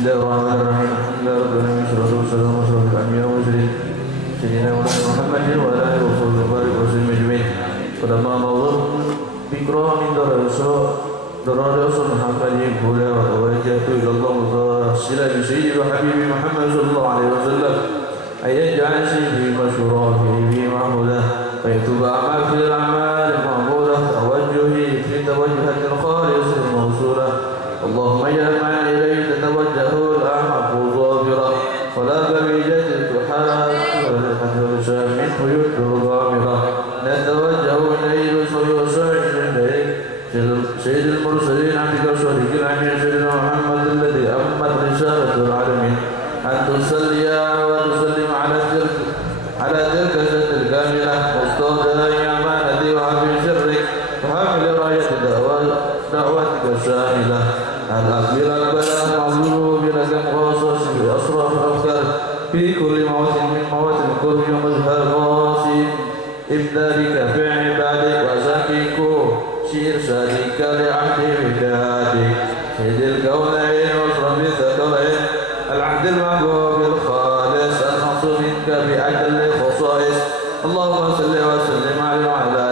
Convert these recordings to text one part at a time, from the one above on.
Bismillahirrahmanirrahim. Alhamdulillahirrahmanirrahim. Wassalatu wassalamu ala asyrofil anbiya'i wal mursalin sayyidina Muhammadin wa ala alihi wa sahbihi wa sallam ajma'in. Qadama Allah bikra min darasul Muhammadin bula wa wajhatu ila Allah sila bi sayyidi wa habibi Muhammad sallallahu alaihi wasallam ayat ja'asi bi masyura fi ma'mudah fa yatuba amal fil a'mal ma'mudah tawajjuhi fi tawajjuhatil khalis al-mawsulah اللهم اجعل ما إليك تتوجه الأعماق ظاهرة ولا بميجة تحاول الحجر منه يده غامرة نتوجه إليه بصري وسعيد إليك سيد المرسلين عبدك وصديق الأمين سيدنا محمد الذي أمت رسالة العالمين أن تصلي وتسلم على تلك الجنة الكاملة مستودع أمانتي وحفظ سرك وحامل راية دعوتك الشاملة الأكبر البلاء معذور بلدم غاصص بأسرار الأفكار في كل موت من موت الكرب مظهر غاصي إبدالك في عبادك وزكيكو شير شادك لعهد بدادك سيد الكونين واصرف الثقلين العهد المحبوب الخالص المقصود منك بأجل الخصائص اللهم صل وسلم عليه وعلى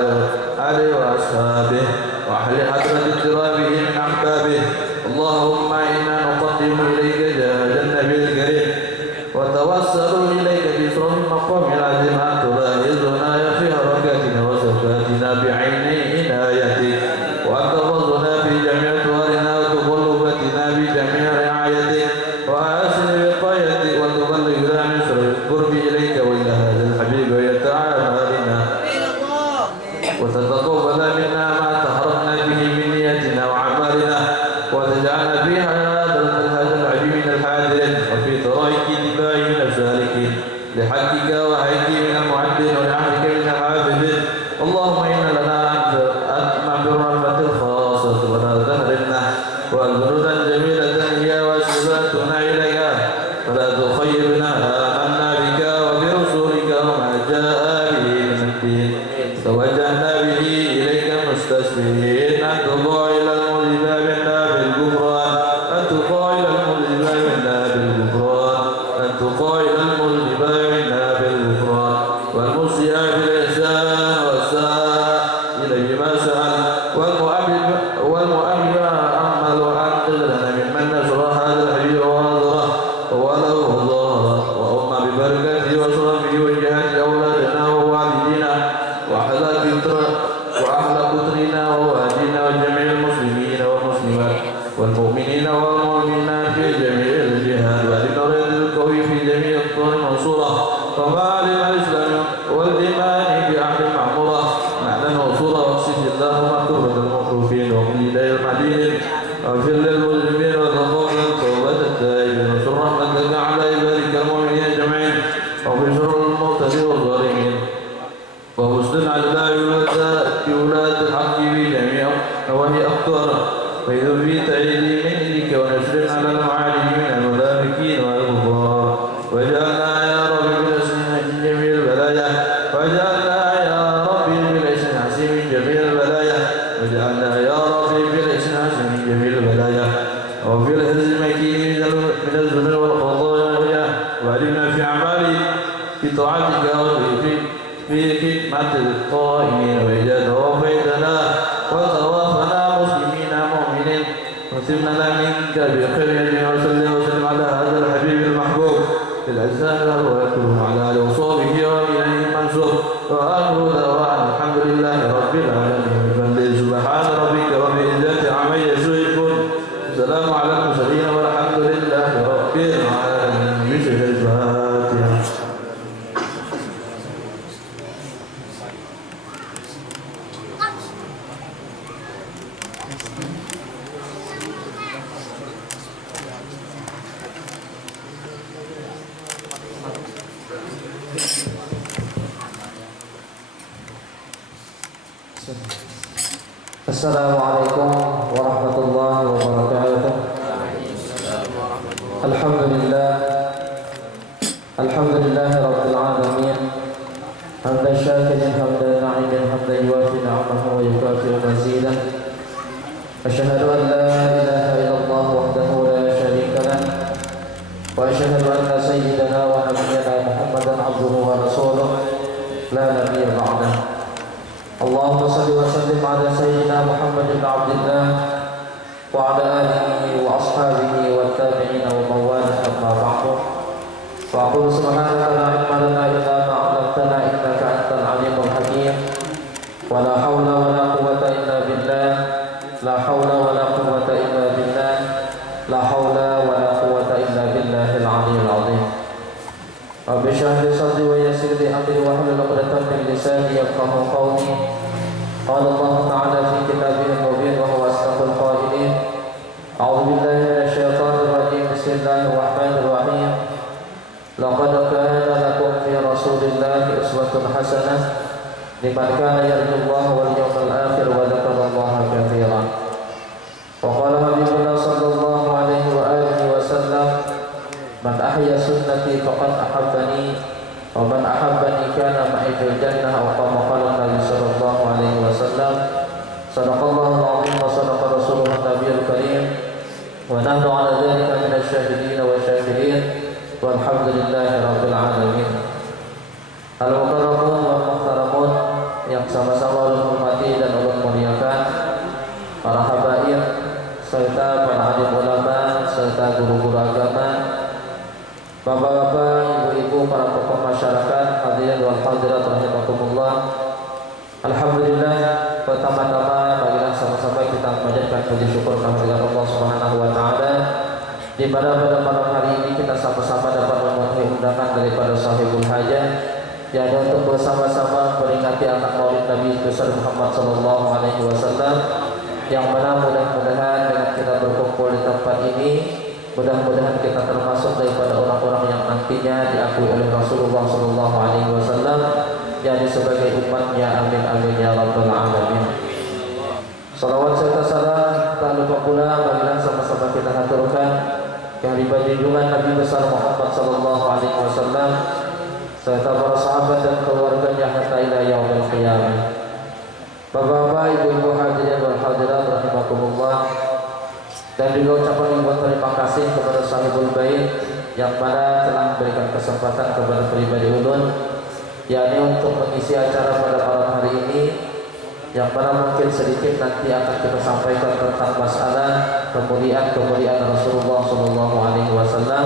آله وأصحابه وأهل حضرة اضطرابه من أحبابه اللهم إنا نقدم إليك جهاد النبي الكريم وتوسل إليك بسرور المقام العظيم أن تلاحظنا في حركاتنا وسكاتنا بعين عنايتك وأن تحفظنا في جميع أطوارنا وتقلباتنا بجميع رعايتك وأحسن وقايتك وتبلغنا من شر القرب إليك وإلى هذا الحبيب ويتعاملنا وتتقبل منا ما تحرمنا به من نيتنا وأعمالنا وتجعلنا في حياتنا هذا العبيد من الحاضرين وفي طرائق اتباع من السالكين لحقك وحيك من المعدين ولعهدك من الحافظين اللهم إن لنا أتمع بالرحمة الخاصة ولا تهرمنا وأجرنا جميلة هي واسباتنا إليك فلا تخيبنا آمنا بك وبرسولك وما جاء به من الدين توجهنا به إليك مستسلمين أن تضع إلى المذنب منا بالغفران أن تضع إلى المذنب منا بالغفران أن تضع إلى المذنب منا بالغفران والمسيء بالإحسان والساء إليه ما سأل والمؤمن أمل أن تجعلنا ممن نشر هذا الحبيب ونظره وله ظهره وأم ببركته وشرفه وجهات أولادنا ووالدينا وأحلى قطرنا ووالدنا وجميع المسلمين والمسلمات والمؤمنين والمؤمنات في جميع الجهات ولنريد القوي في جميع الطرق المنصورة وما علم الإسلام والإيمان بأهل المعمورة معنى وصورة واقصد اللهم كرة المخلوفين وقل إلى المدين واغفر للمسلمين وتقبل توبة التائبين وانصر رحمتك على عبادك المؤمنين أجمعين وبشر المعتدين والظالمين وحسن على ولاة الحق في جميع نواحي أقطارنا وإذا في تعيد من عندك ونشر على المعالي من المنافقين والكفار واجعلنا يا رب بالحسن من جميع البلايا واجعلنا يا رب بالحسن حسين من جميع البلايا واجعلنا يا رب بالحسن حسين من جميع البلايا وفي الحزن المكين من الذنوب والخطايا وعلمنا في أعمالي في طاعتك في خدمة القائمين وإذا توفيتنا وتوفنا مسلمين مؤمنين وسلمنا منك بخير وسلم على هذا الحبيب المحبوب في الأجساد ويكرم على آله وصحبه وإليه المنصور وآخر دعوانا الحمد لله رب العالمين بفضله سبحان ربك رب العزة عما يصفون السلام على المرسلين والحمد لله رب العالمين بسم الفاتحة. Assalamualaikum warahmatullahi wabarakatuh. Alhamdulillah rabbil alamin. Hamdan syakirin hamdan na'imin hamdan yuwafi ni'amahu wa yukafi'u mazidah. Asyhadu an la ilaha illallah wahdahu la syarika lah وعلى آله وأصحابه والتابعين ومن والاه أما بعد فأقول سبحانك لا علم لنا إلا ما علمتنا إنك أنت العليم الحكيم ولا حول ولا قوة إلا بالله لا حول ولا قوة إلا بالله لا حول ولا قوة إلا بالله العلي العظيم رب اشرح لي صدري ويسر لي أمري واحلل عقدة من لساني يفقهوا قولي قال الله تعالى في كتابه المبين وهو أصدق القائلين أعوذ بالله من الشيطان الرجيم بسم الله الرحمن الرحيم لقد كان لكم في رسول الله أسوة حسنة لمن كان يرجو الله واليوم الآخر وذكر الله كثيرا وقال حبيبنا صلى الله عليه وآله وسلم من أحيا سنتي فقد أحبني ومن أحبني كان معي في الجنة أو كما قال النبي صلى الله عليه وسلم صدق الله العظيم وصدق رسوله النبي الكريم ونحن على ذلك من الشاهدين والشاكرين والحمد لله رب العالمين. Al-Mukarramun wal Muhtaramun yang sama-sama ulun hormati dan ulun muliakan, para habaib serta para alim ulama serta guru-guru agama, bapak-bapak, ibu-ibu, para tokoh masyarakat, hadirin wal hadirat rahimakumullah. Alhamdulillah, pertama-tama marilah sama-sama kita memanjatkan puji syukur kehadirat Allah Subhanahu wa taala, di mana pada malam hari ini kita sama-sama dapat memenuhi undangan daripada sahibul hajah, yaitu untuk bersama-sama memperingati anak maulid Nabi besar Muhammad sallallahu alaihi wasallam, yang mana mudah-mudahan dengan kita berkumpul di tempat ini, mudah-mudahan kita termasuk daripada orang-orang yang nantinya diakui oleh Rasulullah sallallahu alaihi wasallam jadi sebagai umatnya. Amin amin ya rabbal alamin. Salawat serta salam tak lupa pula marilah sama-sama kita haturkan kehadiran junjungan Nabi besar Muhammad sallallahu alaihi wasallam serta para sahabat dan keluarganya hatta ila yaumil qiyamah. Bapak-bapak, ibu-ibu hadirin wal hadirat rahimakumullah, dan juga ucapan ribuan terima kasih kepada sahibul bait yang mana telah memberikan kesempatan kepada pribadi ulun, yakni untuk mengisi acara pada malam hari ini, yang mana mungkin sedikit nanti akan kita sampaikan tentang masalah kemuliaan Rasulullah sallallahu alaihi wasallam,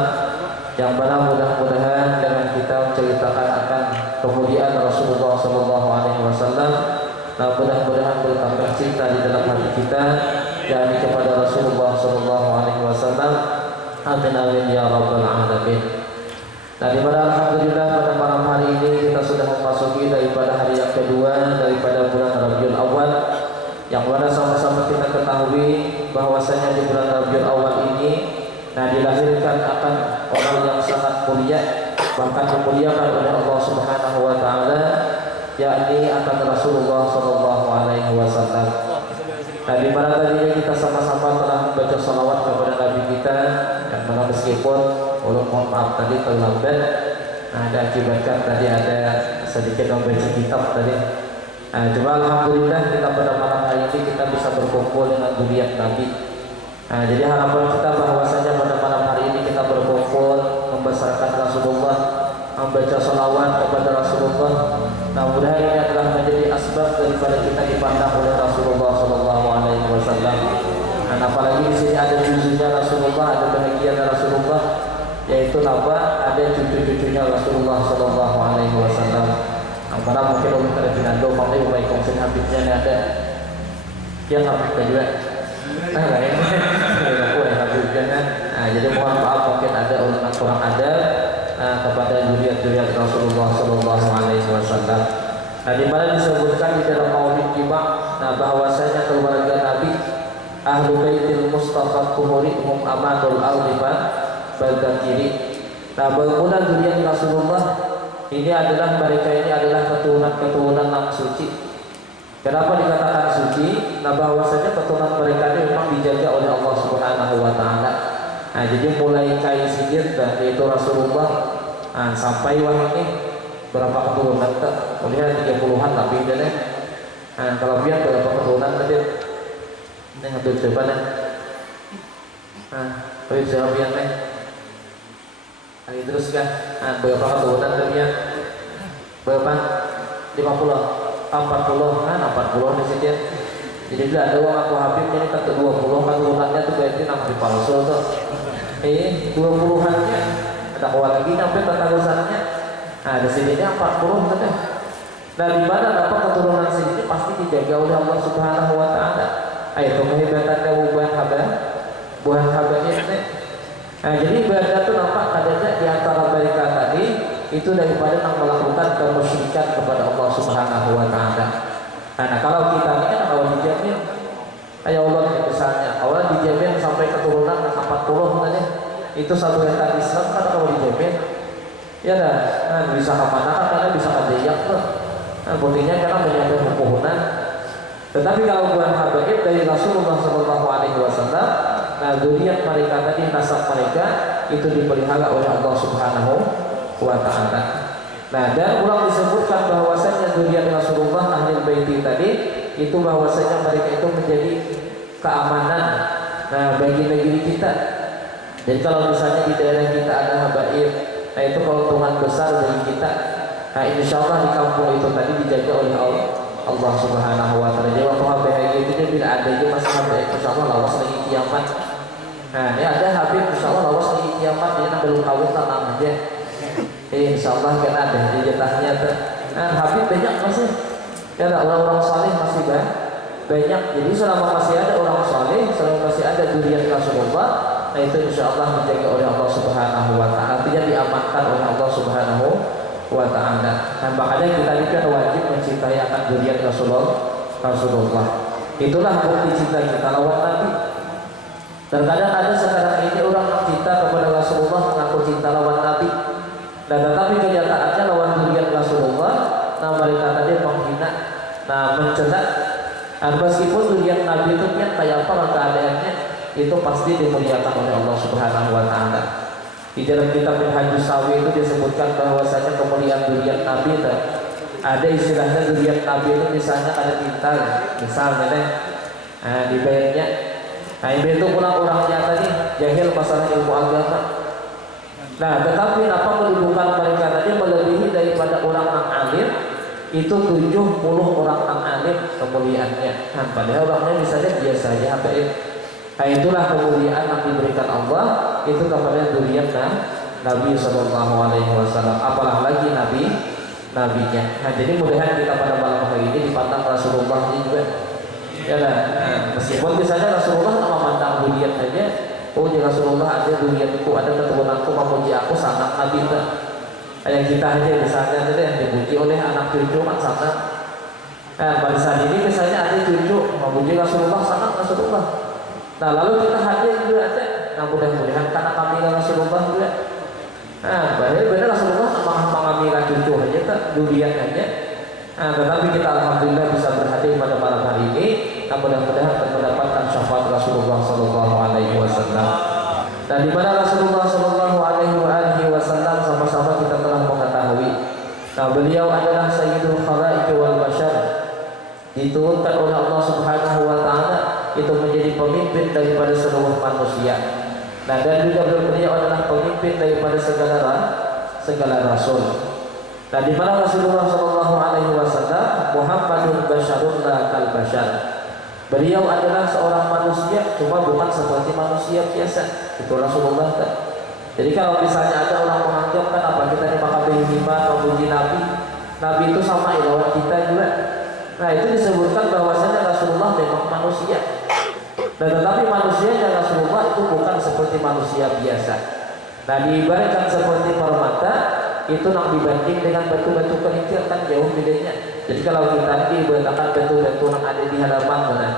yang mana mudah-mudahan dengan kita menceritakan akan kemuliaan Rasulullah sallallahu alaihi wasallam, nah mudah-mudahan bertambah cinta di dalam hati kita yakni kepada Rasulullah sallallahu alaihi wasallam. Amin amin ya rabbal alamin. Nah, di mana alhamdulillah pada malam hari ini kita sudah memasuki daripada hari yang kedua daripada bulan Rabiul Awal, yang mana sama-sama kita ketahui bahwasanya di bulan Rabiul Awal ini dilahirkan akan orang yang sangat mulia, bahkan dimuliakan oleh Allah Subhanahu wa taala, yakni akan Rasulullah sallallahu alaihi wasallam. Nah, di mana tadinya kita sama-sama telah membaca salawat kepada Nabi kita, yang mana meskipun mohon maaf tadi terlambat, akibatkan tadi ada sedikit membaca kitab tadi. Cuma alhamdulillah kita pada malam hari ini kita bisa berkumpul dengan zuriat Nabi. Jadi harapan kita bahwasanya pada malam hari ini kita berkumpul membesarkan Rasulullah, membaca salawat kepada Rasulullah. Nah, mudah ini adalah menjadi asbab daripada kita dipandang oleh Rasulullah sallallahu alaihi wasallam. Dan apalagi di sini ada cucunya Rasulullah, ada bahagian Rasulullah, yaitu apa? Ada cucu-cucunya Rasulullah sallallahu alaihi wasallam. Karena mungkin oleh kada binado mangke baik kongsin habibnya ada. Yang habib juga. Jadi mohon maaf mungkin ada ulangan kurang ada kepada zuriat-zuriat Rasulullah sallallahu alaihi wasallam. Nah, di mana disebutkan di dalam Maulid Jima, bahwasanya keluarga Nabi Ahlu Baitil Mustafa Kuhuri hum amanul al-liman bal-dakiri. Nah, bermula zuriat Rasulullah ini adalah mereka ini adalah keturunan yang suci. Kenapa dikatakan suci? Nah, bahwasanya keturunan mereka ini memang dijaga oleh Allah Subhanahu wa taala. Nah, jadi mulai kai sidin yaitu Rasulullah sampai ini berapa keturunan tak? Lihat 30-an lebih deh. Kalau biar berapa keturunan tadi? Ini hampir coba deh. Habis jawab yang nih. Terus kan berapa keturunan tadi ya? Berapa? 50. 40 kan 40 di sini. Jadi bila ada orang aku Habib ini kata 20 keturunannya 70 palsu tuh. 20-annya ada kawan lagi sampai tatagusannya. Nah di sininya 40 kan. Nah di mana dapat keturunan sini pasti dijaga oleh Allah Subhanahu Wa Taala. Itu kehebatannya buah habanya ini. Nah jadi ibadah itu nampak adanya di antara mereka tadi itu daripada yang melakukan kemusyrikan kepada Allah Subhanahu Wa Taala. Nah kalau kita ini kan kalau dijamin, kayak Allah misalnya, awalnya dijamin sampai keturunan 40 katanya, itu satu hektar Islam kan kalau dijamin, ya dah, nah, bisa kemana karena bisa kadeyak tuh. Nah buktinya karena menyampai hukuman. Tetapi kalau bukan habaib dari Rasulullah SAW, nah zuriat mereka tadi, nasab mereka itu dipelihara oleh Allah Subhanahu Wa Taala. Nah dan ulang disebutkan bahwasanya zuriat Rasulullah Ahlul Baiti tadi itu bahwasanya mereka itu menjadi keamanan nah bagi negeri kita. Jadi kalau misalnya di daerah kita ada habaib, nah itu keuntungan besar bagi kita. Nah insya Allah di kampung itu tadi dijaga oleh Allah Subhanahu Wa Taala. Jadi waktu habaib itu dia bila ada aja masa habaib, insya Allah lawas lagi kiamat. Nah ini ada habib, insya Allah lawas lagi kiamat, dia belum kawin tanam aja. Insya Allah kan ada di jatahnya tuh. Nah habib banyak masih. Ya orang-orang saleh masih banyak. Jadi selama masih ada orang saleh, selama masih ada zuriat Rasulullah, nah itu insya Allah dijaga oleh Allah Subhanahu Wa Taala. Artinya diamankan oleh Allah Subhanahu Wa Taala. Dan makanya kita juga wajib mencintai akan zuriat Rasulullah. Itulah bukti cinta kita lawan Nabi. Terkadang ada sekarang ini orang cinta kepada Rasulullah mengaku cinta lawan Nabi. Dan tetapi kenyataannya lawan zuriat Rasulullah, nah mereka tadi menghina, nah mencela. Dan meskipun zuriat Nabi itu kan kayak apa keadaannya, itu pasti dimuliakan oleh Allah Subhanahu Wa Taala. Di dalam kitab Minhajus Sawi itu disebutkan bahwasanya kemuliaan zuriat Nabi itu ada istilahnya zuriat Nabi itu misalnya ada bintang, misalnya deh, nah di bayarnya, nah itu orang-orangnya tadi jahil masalah ilmu agama. Nah tetapi apa kedudukan mereka tadi melebihi daripada orang yang alim itu 70 orang yang alim kemuliaannya. Nah padahal orangnya misalnya biasa aja habaib. Nah itulah kemuliaan yang diberikan Allah itu kepada zuriat Nabi Sallallahu Alaihi Wasallam. Apalah lagi nabinya. Nah jadi mudah-mudahan kita pada malam hari ini dipandang Rasulullah ini juga. Ya kan? Meskipun misalnya Rasulullah nama mandang zuriat aja. Oh ya Rasulullah ada zuriatku, ada keturunanku memuji aku sangat Nabi itu. Kayak kita aja misalnya tadi yang dipuji oleh anak cucu kan sangat. Pada saat ini misalnya ada cucu memuji Rasulullah sangat Rasulullah. Nah lalu kita hadir juga aja. Nah mudah-mudahan karena kami Rasulullah juga. Nah benar Rasulullah mengambil cucu aja tak zuriat aja. Nah tetapi kita alhamdulillah bisa berhadir pada malam hari ini. Nah mudah-mudahan mendapatkan syafaat Rasulullah Sallallahu Alaihi Wasallam. Dan di mana Rasulullah Sallallahu Alaihi Wasallam sama-sama kita telah mengetahui. Nah beliau adalah Sayyidul Khalaiq wal Bashar, diturunkan oleh Allah Subhanahu Wa Taala itu menjadi pemimpin daripada seluruh manusia. Nah dan juga beliau adalah pemimpin daripada segala rasul. Nah di mana Rasulullah Sallallahu Alaihi Wasallam Muhammadun Basyarun la kal Bashar. Beliau adalah seorang manusia, cuma bukan seperti manusia biasa. Itu Rasulullah kan. Jadi kalau misalnya ada orang menganggap kan apa kita ini maka berhimmat memuji Nabi, Nabi itu sama lawan kita juga. Nah itu disebutkan bahwasanya Rasulullah memang manusia. Dan tetapi manusianya Rasulullah itu bukan seperti manusia biasa. Nah diibaratkan seperti permata itu yang dibanding dengan batu-batu kerikil kan jauh bedanya. Jadi kalau kita diibaratkan batu-batu yang ada di halaman mana,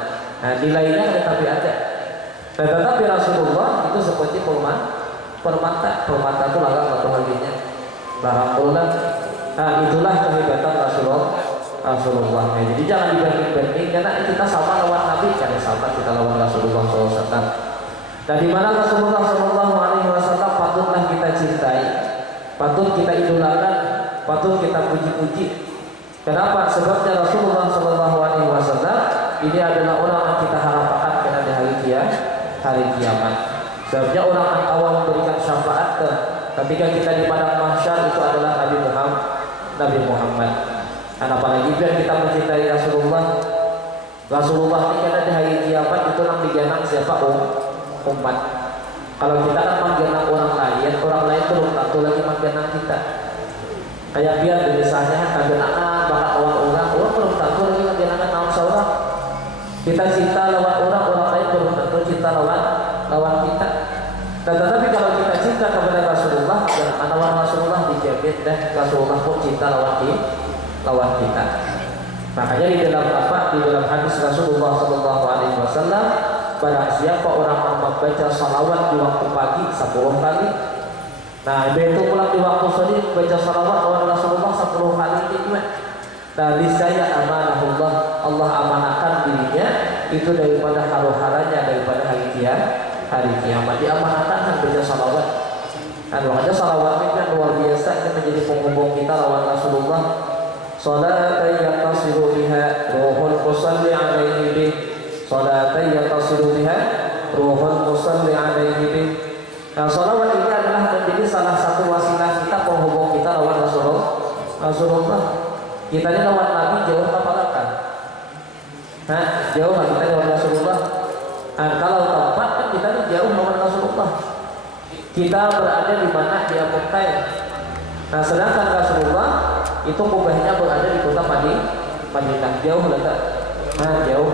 nah nilainya tetapi ada. Dan tetapi Rasulullah itu seperti permata itu larang atau baginya barang bulan. Nah itulah kehebatan Rasulullah. Nah, jadi jangan dibanding-banding karena kita sama lawan Nabi, karena sama kita lawan Rasulullah SAW. Dan di mana Rasulullah SAW patutlah kita cintai, patut kita idolakan, patut kita puji-puji. Kenapa? Sebabnya Rasulullah SAW ini adalah orang yang kita harapkan pada hari kiamat. Sebabnya orang yang awal memberikan syafaat ketika kita di padang mahsyar itu adalah Nabi Muhammad. Dan apalagi biar kita mencintai Rasulullah ini karena di hari kiamat itu yang digenang siapa? umat. Kalau kita kan menggenang orang lain belum tentu lagi menggenang kita. Kayak biar misalnya kagenaan bakat orang belum tentu lagi menggenangkan naon seorang. Kita cinta lawan orang lain belum tentu cinta lawan kita. Dan tetapi kalau kita cinta kepada Rasulullah, dan lawan Rasulullah dijamin dan Rasulullah pun cinta lawan kita. Makanya di dalam hadis Rasulullah SAW, barang siapa orang yang membaca salawat di waktu pagi 10 kali, nah itu pulang di waktu sore baca salawat kepada Rasulullah 10 kali itu, nah niscaya amanahullah, Allah amanahkan dirinya itu daripada huru-haranya daripada hari kiamat, diamanahkan baca salawat. Dan makanya salawat ini kan luar biasa, ini menjadi penghubung kita lawan Rasulullah. Salatan yaqtasiru biha ruhul musalli alaihi bih, salatan yaqtasiru biha ruhul musalli alaihi bih. Nah, salawat ini adalah menjadi salah satu wasilah kita penghubung kita lawan Rasulullah. Kita ini lawan Nabi jauh apalahkan? Jauh kita lawan Rasulullah. Nah, kalau tempat kan kita ini jauh lawan Rasulullah. Kita berada di mana? Di Mekah. Nah, sedangkan Rasulullah itu kubahnya berada di kota Madinah, jauh letak. Nah, jauh.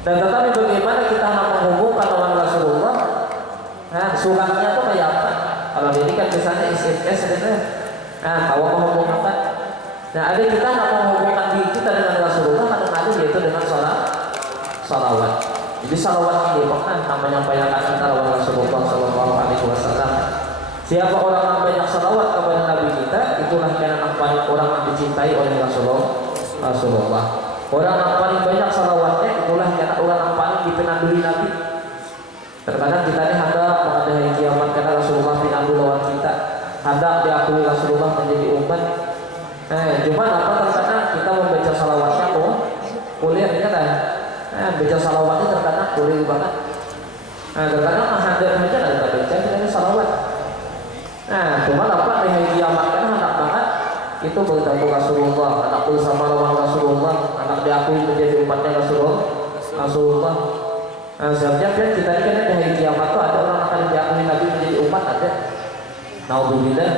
Dan tetapi bagaimana kita menghubungkan lawan Rasulullah? Nah, suratnya itu kayak apa? Kalau ini kan misalnya SMS gitu. Nah, kalau menghubungkan. Nah, ada kita menghubungkan diri kita dengan Rasulullah, kadang-kadang yaitu dengan salawat. Jadi salawat ini pernah menyampaikan kita lawan Rasulullah SAW. Siapa orang yang banyak salawat kepada Nabi kita, itulah yang paling orang yang dicintai oleh Rasulullah. Orang yang paling banyak salawatnya, itulah yang orang yang paling dipinanduli Nabi. Terkadang kita ini hendak pada hari kiamat karena Rasulullah pinandul lawan kita, hendak diakui Rasulullah menjadi umat. Cuma apa terkadang kita membaca salawatnya kuliah kan? Baca salawatnya terkadang kuliah banget. Terkadang hendak aja kita baca kita ini salawat. Nah, cuma apa di hari kiamat kan anak banget itu bertemu Rasulullah, anak bersama lawan Rasulullah, anak diakui menjadi umatnya Rasulullah. Nah, sebenarnya kita ini kan di hari kiamat tuh ada orang akan diakui Nabi menjadi umat, ada. Naudzubillah.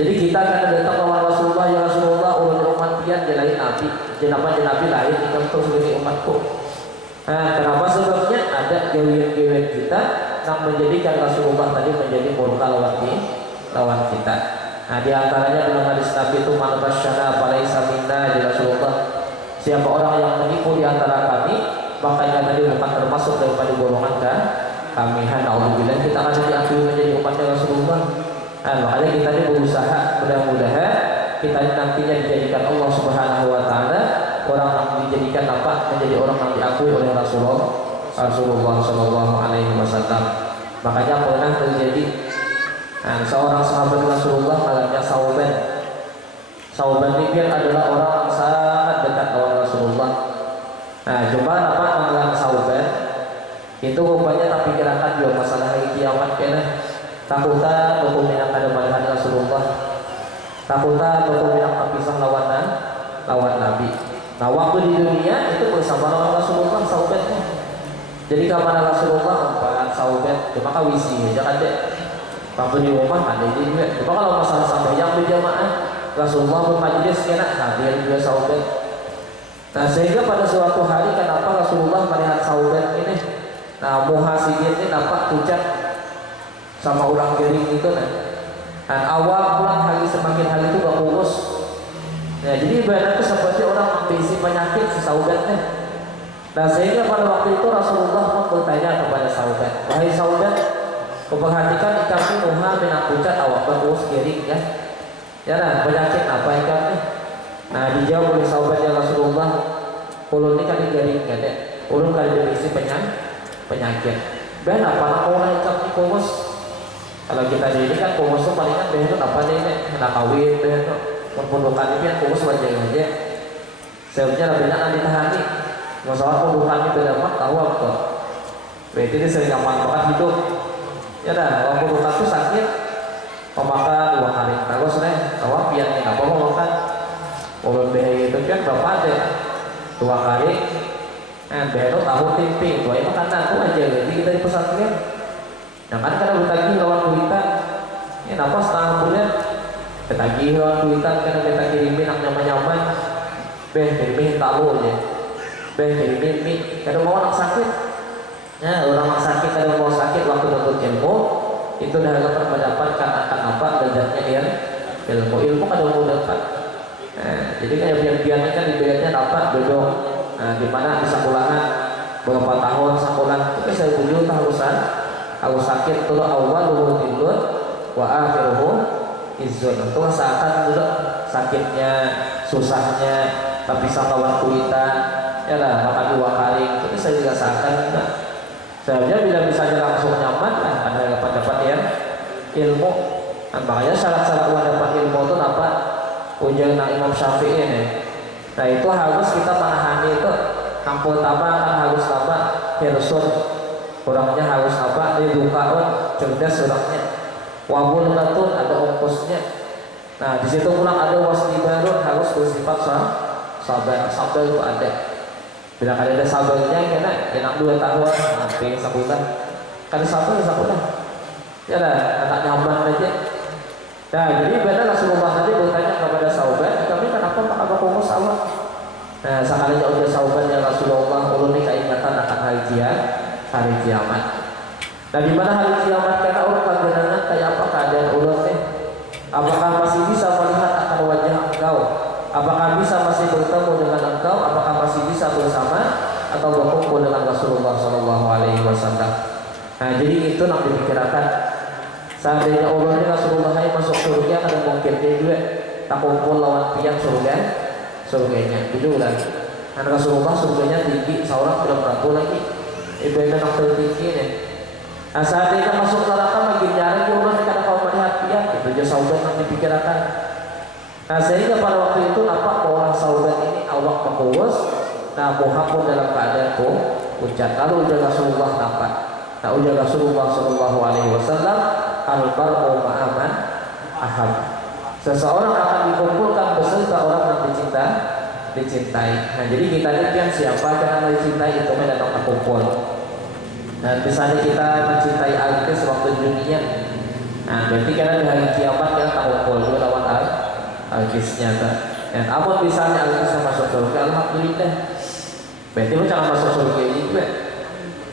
Jadi kita akan datang lawan Rasulullah, ya Rasulullah, ulun umat pian jelain Nabi, jenapa Nabi lain itu sebagai umatku. Nah, kenapa sebabnya ada gawean-gawean kita yang menjadikan Rasulullah tadi menjadi murka lawan kita. Nah, di antaranya dalam hadis Nabi itu man basyana falaisa minna, di Rasulullah, siapa orang yang menipu di antara kami, makanya tadi bukan termasuk daripada golongan kami. Alhamdulillah kita akan diakui menjadi umatnya Rasulullah. Nah, makanya kita ini berusaha mudah-mudahan kita nantinya dijadikan Allah Subhanahu wa taala orang yang dijadikan menjadi orang yang diakui oleh Rasulullah Shallallahu Alaihi Wasallam. Makanya pernah terjadi seorang sahabat Rasulullah namanya Sauban. Sauban ini adalah orang yang sangat dekat dengan Rasulullah. Nah, cuma dengan Sauban itu rupanya tak pikirkan dia masalah hari kiamat kena. Takutan dokumen ada pada Rasulullah. Takutan dokumen terpisah lawan Nabi. Nah, waktu di dunia itu bersama lawan Rasulullah Sauban. Jadi kamar Rasulullah empat sahabat, cuma kawisi aja kan deh. Waktu di rumah ada juga. Cuma kalau masalah sampai yang berjamaah, Rasulullah bermajlis kena hadir juga sahabat. Nah, sehingga pada suatu hari kenapa Rasulullah melihat sahabat ini, nah muhasibin ini nampak pucat sama ulang jering itu Dan awal pulang hari semakin hari itu gak kurus. Nah, jadi ibaratnya seperti orang memiliki penyakit si sahabatnya. Nah, sehingga pada waktu itu Rasulullah pun bertanya kepada Sauban, wahai Sauban, keperhatikan ikan ini muha minang pucat awak bagus giring ya. Ya nah, penyakit apa ikan ini? Nah, dijawab oleh Sauban, ya Rasulullah, ulun ini kan giring kan ya. Ulun kali berisi penyakit. Ben apa nak orang ikan ini kumus? Kalau kita di ini kan kumus itu palingan ben itu apa nih? Kena kawin ben itu. Perpundukan ini kan kumus wajah aja. Sebenarnya lebih nanti tahani. Masalah kebutuhan itu dapat tahu apa? Berarti ini sering manfaat hidup. Ya dah, kalau kebutuhan itu sakit, memakan 2 hari. Terus nih, tahu pian ini apa mau makan? Ulun behaya itu kan berapa deh? 2 hari. Beno tahu tempe, itu aja makanan tuh aja. Jadi kita di pesantren, nah kan karena bertagih lawan kuitan, napa setengah bulan, bertagih lawan kuitan karena kita kirimin yang nyaman-nyaman, kirimin tahu aja, kirimin mie, kadang mau orang sakit, orang sakit kadang mau sakit waktu nuntut ilmu, itu dah dapat mendapatkan akan apa belajarnya ilmu kadang mau dapat. Jadi kayak biar-biarnya kan dibayarnya dapat dodong. Di mana bisa ulangan beberapa tahun sebulan itu saya tujuh tahusan kalau sakit tuh awwaluhu tilun wa akhiruhu izun itu seakan dulu sakitnya susahnya tapi sama kuitan ya lah makan 2 kali itu saya juga seakan enggak sebenarnya bila misalnya langsung nyaman lah karena dapat ya ilmu makanya syarat-syarat dapat ilmu itu apa ujian Imam Syafi'i ini. Nah itu harus kita menahani itu kampung taba kan harus apa hirsun orangnya harus apa didukaun cerdas orangnya wabul latun ada ongkosnya. Nah di situ pulang ada wasdibarun harus bersifat sabar itu ada bila ada sabarnya kena enak 2 tahun sampai sebulan kan sebulan ya lah tak nyaman aja. Nah jadi benar Rasulullah tadi bertanya kepada sahabat kami kenapa tak ada komus Allah. Nah sekalinya udah sahabat ya Rasulullah ulun ini keingatan akan hari kiamat. Nah di mana hari kiamat karena orang panjenengan kayak apa keadaan ulun teh? Apakah masih bisa melihat akan wajah engkau? Apakah bisa masih bertemu dengan engkau? Apakah masih bisa bersama atau berkumpul dengan Rasulullah SAW? Nah jadi itu yang dipikirkan. Seandainya Allah ini Rasulullah ini masuk surga kadang mungkin dia juga tak kumpul lawan tiang surganya itu lagi. Dan Rasulullah surganya tinggi seorang tidak berapu lagi itu yang tertinggi nih. Nah seandainya masuk neraka makin jarang Allah kadang kau melihat tiang itu aja saudara yang dipikirkan. Nah sehingga pada waktu itu nampak orang saudara ini awak mengurus nah muhapun dalam keadaan pucat lalu ujar Rasulullah nampak. Nah ujar Rasulullah SAW al-bar'u ma'aman ahab. Seseorang akan dikumpulkan beserta orang yang dicintai. Nah jadi kita lihat siapa yang dicintai itu datang terkumpul. Nah misalnya kita mencintai artis waktu di dunia, nah berarti karena di hari kiamat kita terkumpul dua lawan artisnya. Dan apapun misalnya artisnya masuk surga, alhamdulillah. Berarti lu jangan masuk surga ini juga.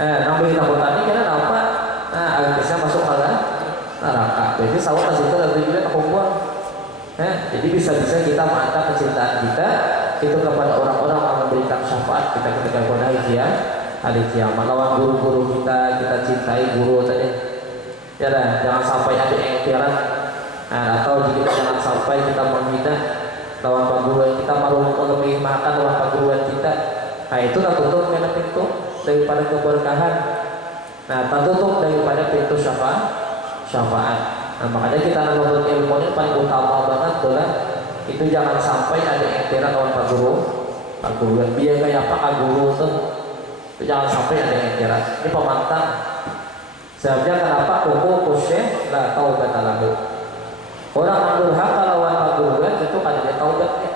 Namun kita tadi karena apa? Nah artisnya masuk neraka. Jadi sawah masih itu lebih juga terkumpul. Jadi bisa-bisa kita mengangkat kecintaan kita itu kepada orang-orang yang memberikan syafaat kita ketika pada hari kiamat. Lawan guru-guru kita cintai guru tadi. Ya dah, jangan sampai ada engkiran atau juga jangan sampai kita menghina lawan perguruan kita lebih makan lawan perguruan kita. Nah itu tertutup karena pintu daripada keberkahan. Nah tertutup daripada pintu syafaat. Nah makanya kita menuntut ilmu ini paling utama banget adalah itu jangan sampai ada engkiran lawan perguruan biar kayak apa guru tuh itu jangan sampai ada engkiran. Ini pemantang. Sebabnya kenapa kusyeh la taubat lahu. Orang yang durhaka lawan perguruan itu kan ada taubatnya.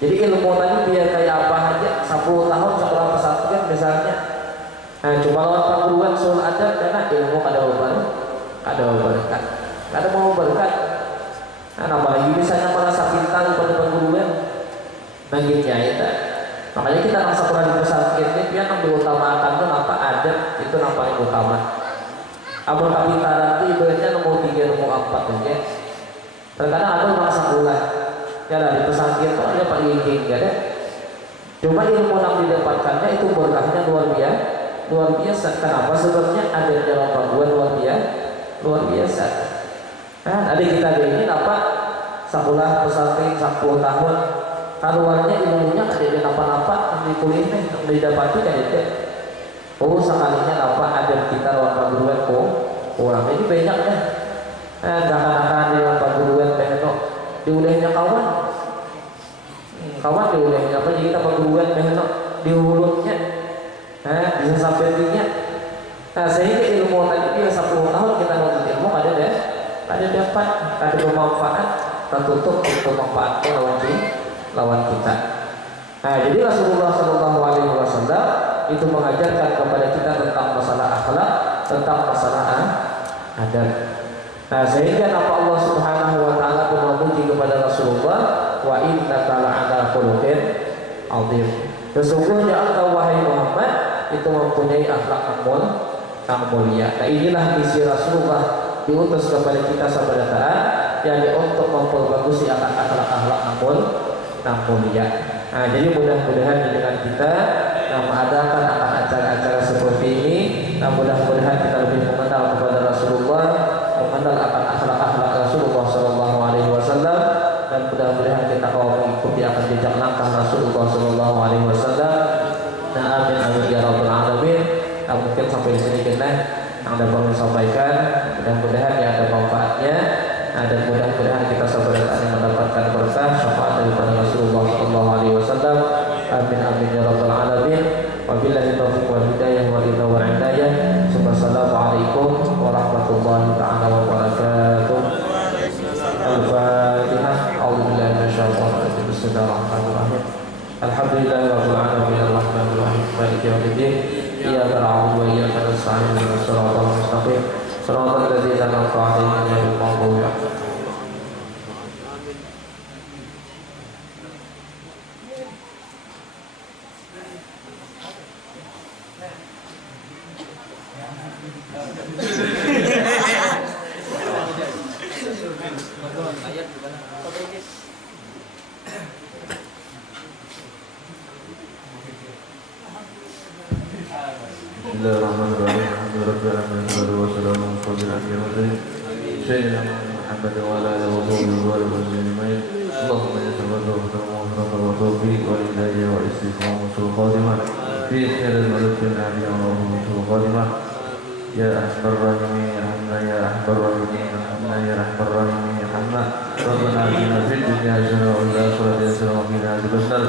Jadi ilmu tadi biar kayak apa aja 10 tahun sekolah pesantren misalnya. Nah cuma lawan perguruan sul adab karena ilmu ada berkat. Ada mau berkat. Nah apalagi misalnya merasa pintar pada perguruan. Nah gitu ya itu. Makanya kita nang sekolah di pesantren ini dia yang diutamakan tuh apa adab itu yang paling utama. Abang kapitaran itu ibaratnya nomor 3 nomor 4 aja. Terkadang ada orang sekolah ya lah di pesantren itu ada paling tinggi ya deh. Cuma ilmu yang didapatkannya itu berkahnya luar biasa. Kenapa? Sebenarnya ada dalam perguruan luar biasa. Nah, ada kita ini apa? Sekolah pesantren 10 tahun. Keluarnya ilmunya ada di apa-apa yang dikuliah yang didapati kan itu. Oh sekalinya apa ada kita lawan perguruan orang ini banyak ya. Jangan di lawan perguruan behno diulehnya kawan diulehnya apa jadi kita perguruan behno dihulutnya. Bisa sampai tinggi. Nah sehingga ilmu tadi dia 10 tahun kita nuntut ilmu ada dapat ada bermanfaat tertutup untuk manfaatnya lawan kita. Nah, jadi Rasulullah Shallallahu Alaihi Wasallam itu mengajarkan kepada kita tentang masalah akhlak, tentang masalah adab. Nah, sehingga apa Allah Subhanahu Wa Taala pun memuji kepada Rasulullah, wa innaka la'ala khuluqin azim. Sesungguhnya engkau wahai Muhammad itu mempunyai akhlak yang mulia. Nah, inilah misi Rasulullah diutus kepada kita sahabat taat, yakni untuk memperbagusi akhlak-akhlak yang mulia. Nah, jadi mudah-mudahan dengan kita mengadakan acara-acara seperti ini, mudah-mudahan kita lebih mengenal kepada Rasulullah, mengenal akan akhlak-akhlak Rasulullah Shallallahu Alaihi Wasallam, dan mudah-mudahan kita kalau mengikuti akan jejak langkah Rasulullah Shallallahu Alaihi Wasallam. Nah, amin amin ya rabbal alamin. Nah, mungkin sampai di sini kita yang dapat sampaikan. Mudah-mudahan ya ada manfaatnya. Nah, dan mudah-mudahan kita sahabat yang mendapatkan berkah syafaat daripada Rasulullah Shallallahu Alaihi Wasallam. Amin amin ya rabbal alamin. Wabillahi taufiq wal hidayah wa ridha wa hidayah. Wassalamualaikum warahmatullahi taala wabarakatuh. Al-Fatihah. A'udzubillahi minasyaitonir rajim. Bismillahirrahmanirrahim. Alhamdulillahirabbil alamin arrahmanir rahim maliki yaumiddin. Iyyaka na'budu wa iyyaka nasta'in ihdinas siratal mustaqim. Shiratal ladzina an'amta 'alaihim ghairil maghdubi 'alaihim. Bismillahirrahmanirrahim. Alhamdulillahirabbil alamin sayyidina Muhammad wa ala alihi wa sahbihi wa sallam. Allahumma ya sallallahu wa tawfiq wa hidayah wa istiqamah wa sul khatimah fi khairin wa lutfin ya Allah sul khatimah. Ya Arhamar Rahimin, Rahman ya Arhamar Rahimin, Rahman ya Arhamar Rahimin, Rahman. Rabbana atina fid dunya hasanah wa fil akhirati hasanah wa qina adzabannar.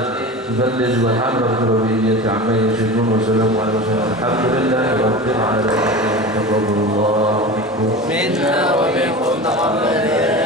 Subhana subhana rabbil izzati amma yasifun wa salamun ala mursalin. Alhamdulillahi rabbil alamin. Taqabbalallahu minkum. Minna wa minkum taqabbal.